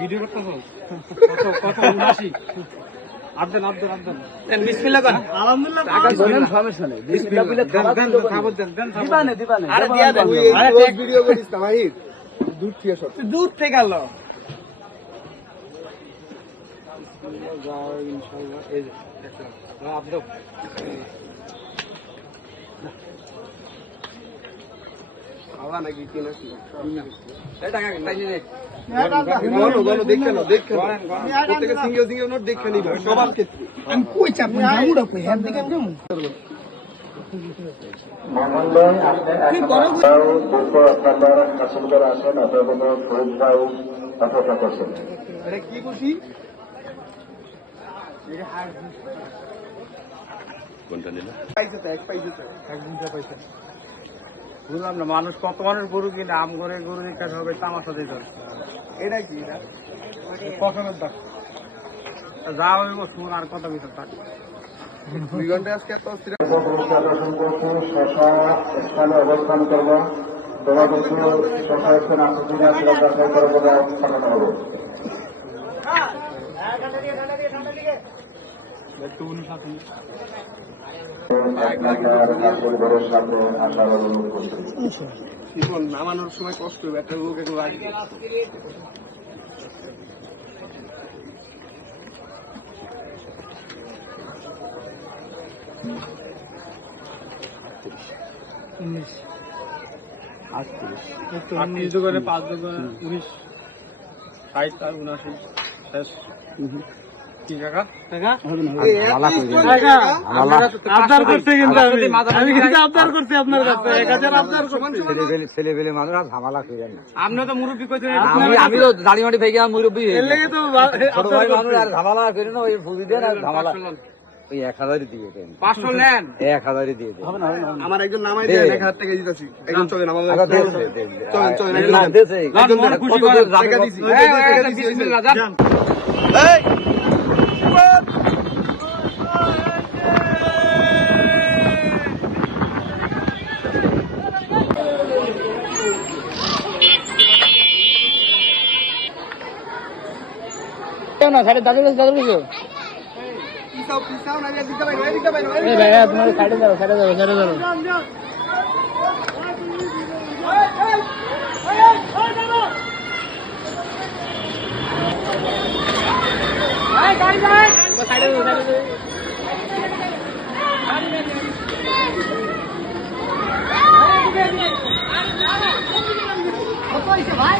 video করতেছো কত 79 আবদান বিসমিল্লাহ কর আলহামদুলিল্লাহ টাকা দেন সমস্যা নেই বিসমিল্লাহ বলে খাবার দেন দিবানে আরে দিয়া দেন আরে ভিডিও করিস না ভাই দূর থেকে সব দূর থেকে গেল যাও ইনশাআল্লাহ এই যে একটা আবদান খাওয়া নাকি কি না এই টাকা তাই নে গলো দেখে নাও প্রত্যেকটা সিঙ্গেল নোট দেখে নিবা সবার ক্ষেত্রে আমি কই চাপ না উড়া কই হ্যাঁ দেখে আমি মঙ্গলবার আপনি দুটো আপনার কাছের করে আসেন আপনার কোনো পরীক্ষায় অপেক্ষা করছেন এটা কি বলছি কোনটা নিল পয়সা বুঝলাম না মানুষ কত মানুষ গরু কিনে আম করে গরু কাজ হবে তামাশা দিতে এটা কি কখনো দাম যা হইব শুন আর কত ভিতর থাকে 2 ঘন্টা আজকে এত স্থানে অবস্থান করবো নামানোর সময় কষ্ট হবে একটা লোক একটু লাগে দোকানে 5 দোকানে 19 60 আর 79 শেষ কি টাকা আবদার করছে কিন্তু আমি কিন্তু আবদার করছি আপনার কাছে 1000 আবদার ছেলে পেলে মানুষ ঝামেলা করেন না আপনি তো মুরব্বী কইছেন আমি তো দাড়ি মাটি ভেঙে মুরব্বী এর লাগি তো ছোট ভাই মানুষ আর ঝামেলা করেন না ওই ফুদি দেন আর ঝামেলা ওই 1000 দিয়ে দেন 500 নেন 1000 দিয়ে দেন আমার একজন নামাই দেন 1000 টাকা দিতেছি একজন চলেন আমাদের চলেন না দেছে একজন খুশি করে টাকা দিছি বিসমিল্লাহ যান এই না সাড়ে দাদু পিছাও না দিতে ভাই তোমার সাড়ে দাও ভাই 1,80,000 ভাই